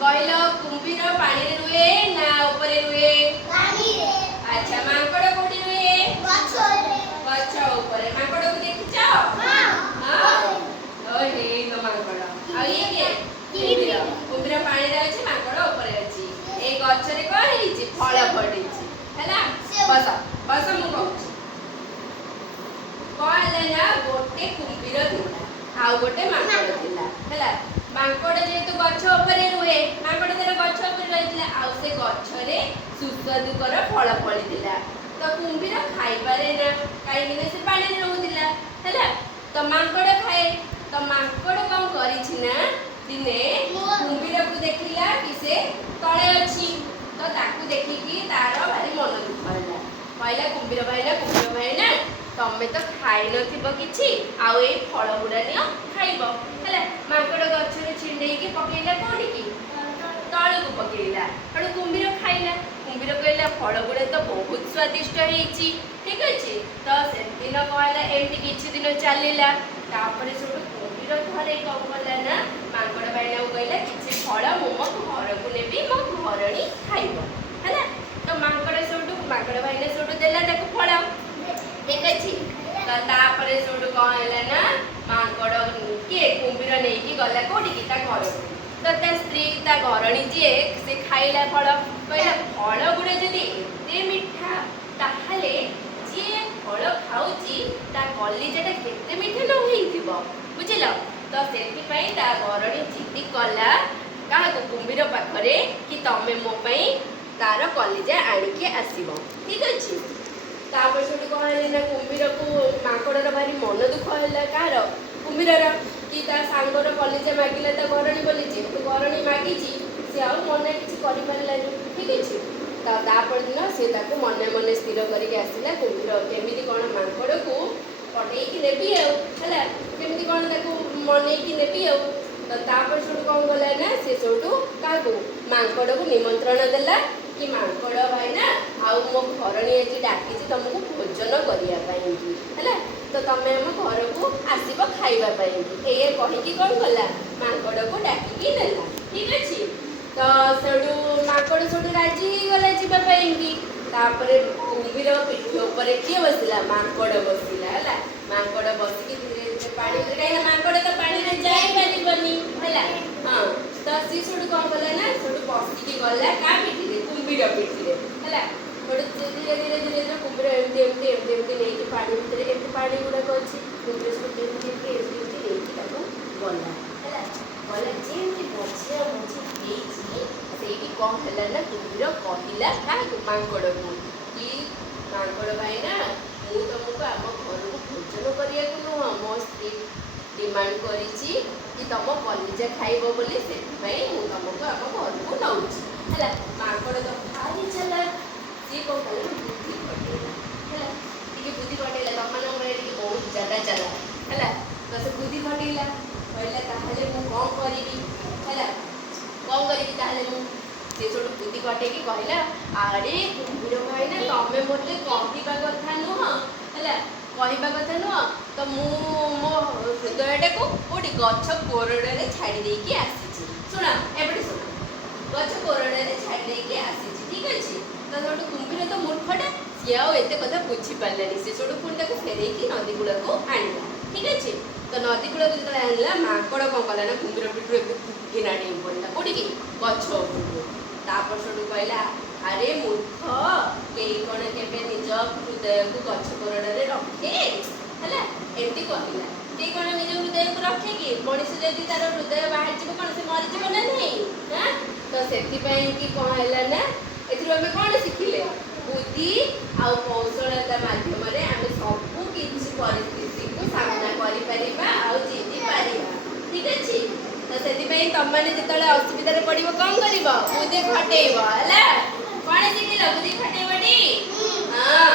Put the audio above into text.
କହିଲ କୁମ୍ଭୀର ପାଣିରେ ରୁହେ ନା ଉପରେ ରୁହେ? ପାଣିରେ। ଆଚ୍ଛା ମାଙ୍କଡ କୋଉଠି ରୁହେ? ଗଛରେ। ଗଛ ଉପରେ। ମାଙ୍କଡକୁ ଦେଖିଛ? ହଁ। ହଁ। ଓ ହେଇଲୋ ମାଙ୍କଡ। ଆଉ ଇଏ କିଏ? କୁମ୍ଭୀର। କୁମ୍ଭୀର ପାଣିରେ ଅଛି, ମାଙ୍କଡ ଉପରେ ଅଛି। ଏଇ ଗଛରେ କଣ ହେଇଛି? ଫଳ ଫଳିଛି ହେଲା। ବସ ବସ ମୁଁ କହୁଛି। କଣ ହେଲା ନା ଗୋଟେ କୁମ୍ଭୀର ଥିଲା ଆଉ ଗୋଟେ ମାଙ୍କଡ ଥିଲା ହେଲା। ମାଙ୍କଡ ଯେହେତୁ ଗଛ ଉପରେ ରୁହେ, ମାଙ୍କଡ ତାର ଗଛ ଉପରେ ରହିଥିଲା ଆଉ ସେ ଗଛରେ ସୁସ୍ୱାଦୁକର ଫଳ ଫଳିଥିଲା। ତ କୁମ୍ଭୀର ଖାଇପାରେ ନା କାହିଁକି ନା ସେ ପାଣିରେ ରହୁଥିଲା ହେଲା। ତ ମାଙ୍କଡ ଖାଏ। ତ ମାଙ୍କଡ କଣ କରିଛି ନା ଦିନେ କୁମ୍ଭୀରକୁ ଦେଖିଲା କି ସେ ତଳେ ଅଛି। ତ ତାକୁ ଦେଖିକି ତାର ଭାରି ମନ ଦୁଃଖ ହେଲା। କହିଲା କୁମ୍ଭୀର ଭାଇନା ତମେ ତ ଖାଇନଥିବ କିଛି, ଆଉ ଏଇ ଫଳ ଗୁଡା ନିଅ ଖାଇବ ହେଲା। ମାଙ୍କଡ ଗଛରେ ଛିଣ୍ଡେଇକି ପକେଇଲା କୋଉଠିକି? ତଳକୁ ପକେଇଲା। ତେଣୁ କୁମ୍ଭୀର ଖାଇଲା। କୁମ୍ଭୀର କହିଲା ଫଳ ଗୁଡା ତ ବହୁତ ସ୍ୱାଦିଷ୍ଟ ହେଇଛି, ଠିକ ଅଛି। ତ ସେଦିନ କଣ ହେଲା, ଏମିତି କିଛି ଦିନ ଚାଲିଲା। ତାପରେ ସେଠୁ କୁମ୍ଭୀର ଥରେ କଣ କଲା ନା ମାଙ୍କଡ ଭାଇନାକୁ କହିଲା କିଛି ଫଳ ମୁଁ ମୋ ଘରକୁ ନେବି, ମୋ ଘରଣୀ ଖାଇବ ହେଲା। ତ ମାଙ୍କଡ ଭାଇନା ସେଠୁ ଦେଲା ତାକୁ ଫଳ, ଠିକ ଅଛି। ତ ତାପରେ ସେଠୁ କଣ ହେଲା ନା ମାଙ୍କଡ କିଏ କୁମ୍ଭୀର ନେଇକି ଗଲା କୋଉଠିକି? ତା ଘରକୁ। ତ ତା ସ୍ତ୍ରୀ ତା ଘରଣୀ ଯିଏ ସେ ଖାଇଲା ଫଳ, କହିଲା ଫଳ ଗୁଡା ଯଦି ଏତେ ମିଠା ତାହେଲେ ଯିଏ ଫଳ ଖାଉଛି ତା କଲିଜାଟା କେତେ ମିଠା ନ ହେଇଥିବ, ବୁଝିଲ। ତ ସେଥିପାଇଁ ତା ଘରଣୀ ଜିଦ୍ଦି କଲା କାହାକୁ? କୁମ୍ଭୀର ପାଖରେ କି ତମେ ମୋ ପାଇଁ ତାର କଲିଜା ଆଣିକି ଆସିବ, ଠିକ ଅଛି। ତାପରେ ସେଠୁ କଣ ହେଲା ନା କୁମ୍ଭୀରକୁ ମାଙ୍କଡର ଭାରି ମନ ଦୁଃଖ ହେଲା। କାହାର? କୁମ୍ଭୀରର। କି ତା ସାଙ୍ଗର କଲିଜା ମାଗିଲା ତା ଘରଣୀ ବୋଲି, ଯେହେତୁ ଘରଣୀ ମାଗିଛି ସେ ଆଉ ମନେ କିଛି କରିପାରିଲାନି, ଠିକ ଅଛି। ତାପର ଦିନ ସେ ତାକୁ ମନେ ମନେ ସ୍ଥିର କରିକି ଆସିଲା କୁମ୍ଭୀର କେମିତି କଣ ମାଙ୍କଡକୁ ପଟେଇକି ନେବି ଆଉ ହେଲା, କେମିତି କଣ ତାକୁ ମନେଇକି ନେବି ଆଉ। ତ ତାପରେ ସେଠୁ କଣ କଲା ନା ସେ ସେଠୁ କାହାକୁ? ମାଙ୍କଡକୁ ନିମନ୍ତ୍ରଣ ଦେଲା କି ମାଙ୍କଡ ଭାଇନା ଆଉ ମୋ ଘରଣୀ ଆଜି ଡାକିଛି ତମକୁ ଭୋଜନ କରିବା ପାଇଁ ହେଲା। ତ ତମେ ଆମ ଘରକୁ ଆସିବ ଖାଇବା ପାଇଁ। ଏଇଆ କହିକି କଣ କଲା? ମାଙ୍କଡକୁ ଡାକିକି ନେଲା, ଠିକ ଅଛି। ତ ସେଠୁ ମାଙ୍କଡ ସେଠୁ ରାଜି ହେଇଗଲା ଯିବା ପାଇଁକି। ତାପରେ କୁମ୍ଭୀର ପିଠି ଉପରେ କିଏ ବସିଲା? ମାଙ୍କଡ ବସିଲା ହେଲା। ମାଙ୍କଡ ବସିକି ଧୀରେ ଧୀରେ ପାଣିରେ, କାହିଁକିନା ମାଙ୍କଡ ତ ପାଣିରେ ଯାଇପାରିବନି ହେଲା। ହଁ। ତ ସିଏ ସେଠୁ କଣ କଲା ନା ସେଠୁ ବସିକି ଗଲା କାହା ପିଠିରେ? କୁମ୍ଭୀର ପିଠିରେ ହେଲା। ଧୀରେ ଧୀରେ କୁମ୍ଭୀର ଏମିତି ନେଇକି ପାଣି ଭିତରେ, ଏମିତି ପାଣି ଗୁଡାକ ଅଛି, କୁମ୍ଭୀର ସବୁ ଏମିତି ନେଇକି ତାକୁ ଗଲା ହେଲା। ଗଲା ଯେମିତି ମଝିଆ ମଝି ହେଇଛି ସେଇଠି କଣ ହେଲା ନା କୁମ୍ଭୀର କହିଲା କାହାକୁ? ମାଙ୍କଡକୁ କି ମାଙ୍କଡ ଭାଇନା ମୁଁ ତମକୁ ଆମ ଘରକୁ ଭୋଜନ କରିବାକୁ ନୁହଁ, ମୋ ସ୍ତ୍ରୀ ଡିମାଣ୍ଡ କରିଛି କି ତମ କଲିଜା ଖାଇବ ବୋଲି, ସେଥିପାଇଁ ମୁଁ ତମକୁ ଆମ ଘରକୁ ନଉଛି ହେଲା। ମାଙ୍କଡ ତ ଭାରି ଚାଲାକ, ସିଏ କଣ କଲା ବୁଦ୍ଧି ଖଟେଇଲା ହେଲା। ଟିକେ ବୁଦ୍ଧି ଖଟେଇଲା, ତମମାନଙ୍କ ଭଳିଆ ଟିକେ ବହୁତ ଜାଗା ଚାଲାକ ହେଲା। ତ ସେ ବୁଦ୍ଧି ଖଟେଇଲା, କହିଲା ତାହେଲେ ମୁଁ କଣ କରିବି ହେଲା, କଣ କରିବି ତାହେଲେ ମୁଁ। ସେ ସେଠୁ ବୁଦ୍ଧି ଖଟେଇକି କହିଲା ଆରେ କୁମ୍ଭୀର ଭାଇନା ତମେ ମୋତେ କହିବା କଥା ନୁହଁ ହେଲା, କହିବା କଥା ନୁହଁ। ତ ମୁଁ ମୋ ହୃଦୟଟାକୁ କୋଉଠି? ଗଛ କୋରଡ଼ରେ ଛାଡ଼ି ଦେଇକି ଆସିଛି। ଶୁଣ ଏପଟେ ଶୁଣ, ଗଛ କୋରଡ଼ରେ ଛାଡ଼ି ଦେଇକି ଆସିଛି, ଠିକ ଅଛି। ତ ସେଠୁ କୁମ୍ଭୀର ତ ମୂର୍ଖଟା, ସିଏ ଆଉ ଏତେ କଥା ବୁଝିପାରିଲାନି। ସେ ସେଠୁ ପୁଣି ତାକୁ ଫେରେଇକି ନଦୀ କୂଳକୁ ଆଣିଲା, ଠିକ ଅଛି। ତ ନଦୀ କୂଳକୁ ଯେତେବେଳେ ଆଣିଲା ମାଙ୍କଡ କଣ କଲା ନା କୁମ୍ଭୀର ପିଠରୁ ଏବେ ଫୁକିନା ଡେଇଁ ପଡ଼ିଲା କୋଉଠିକି? ଗଛ ଉପରକୁ। ତାପରେ ସେଠୁ କହିଲା ଆରେ ମୂର୍ଖ, କେହି କଣ କେବେ ନିଜ ହୃଦୟକୁ ଗଛ କୋରଡ଼ରେ ରଖେ ହେଲା, ଏମିତି କହିଲା। କେହି କଣ ନିଜ ହୃଦୟକୁ ରଖେ କି? ମଣିଷ ଯଦି ତାର ହୃଦୟ ବାହାରିଯିବ କଣ ସେ ମରିଯିବ ନା ନାହିଁ? ତ ସେଥିପାଇଁ କି କଣ ହେଲା ନା ଏଥିରୁ ଆମେ କଣ ଶିଖିଲେ? ବୁଦ୍ଧି ଆଉ କୌଶଳତା ମାଧ୍ୟମରେ ଆମେ ସବୁ କିଛି ପରିସ୍ଥିତିକୁ ସାମ୍ନା କରିପାରିବା ଆଉ ଜିତି ପାରିବା, ଠିକ ଅଛି। ତ ସେଥିପାଇଁ ତମମାନେ ଯେତେବେଳେ ଅସୁବିଧାରେ ପଡିବ କଣ କରିବ? ବୁଦ୍ଧି ଖଟେଇବ ହେଲା। କଣ ଶିଖିଲ? ବୁଦ୍ଧି ଖଟେଇବଟି? ହଁ।